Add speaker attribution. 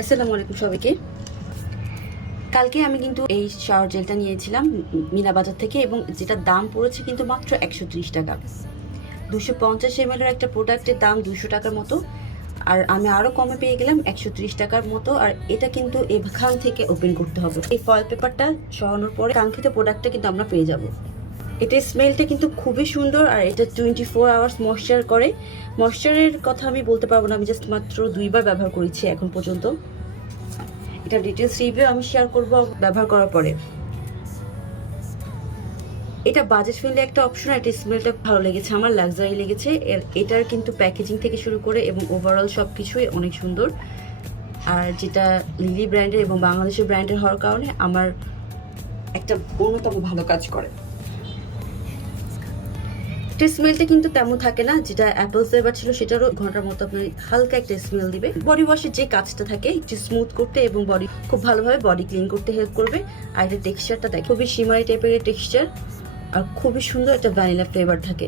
Speaker 1: আসসালামু আলাইকুম সবাইকে। কালকে আমি কিন্তু এই শাওয়ার জেলটা নিয়েছিলাম মিনা বাজার থেকে এবং যেটার দাম পড়েছে কিন্তু মাত্র একশো ত্রিশ টাকা। দুশো পঞ্চাশ এম একটা প্রোডাক্টের দাম দুশো টাকার মতো। আর আমি আরও কমে পেয়ে গেলাম একশো ত্রিশ টাকার মতো। আর এটা কিন্তু এখান থেকে ওপেন করতে হবে। এই ফয়েল পেপারটা সরানোর পরে কাঙ্ক্ষিত প্রোডাক্টটা কিন্তু আমরা পেয়ে যাব। এটার স্মেলটা কিন্তু খুবই সুন্দর আর এটা টোয়েন্টি ফোর আওয়ার্স ময়শ্চার করে ময়শ্চারের কথা আমি বলতে পারব না, আমি জাস্ট মাত্র দুইবার ব্যবহার করেছি এখন পর্যন্ত। এটা ডিটেলস রিভিউ আমি শেয়ার করব ব্যবহার করার পরে। এটা বাজেট ফ্রেন্ডলি একটা অপশন আর এটা স্মেলটা ভালো লেগেছে, আমার লাক্সারি লেগেছে। এটার কিন্তু প্যাকেজিং থেকে শুরু করে এবং ওভারঅল সব কিছুই অনেক সুন্দর। আর যেটা লিলি ব্র্যান্ডের এবং বাংলাদেশের ব্র্যান্ডের হওয়ার কারণে আমার একটা অন্যতম ভালো কাজ করে। এটা স্মেলটা কিন্তু তেমন থাকে না, যেটা অ্যাপল ফ্লেভার ছিল সেটারও ঘণ্টার মতো আপনার হালকা একটা স্মেল দিবে বডি ওয়াশের যে কাজটা থাকে, একটু স্মুথ করতে এবং বডি খুব ভালোভাবে বডি ক্লিন করতে হেল্প করবে। আর এটা টেক্সচারটা দেখে খুবই সিমারি টাইপের টেক্সচার আর খুবই সুন্দর একটা ভ্যানিলা ফ্লেভার থাকে।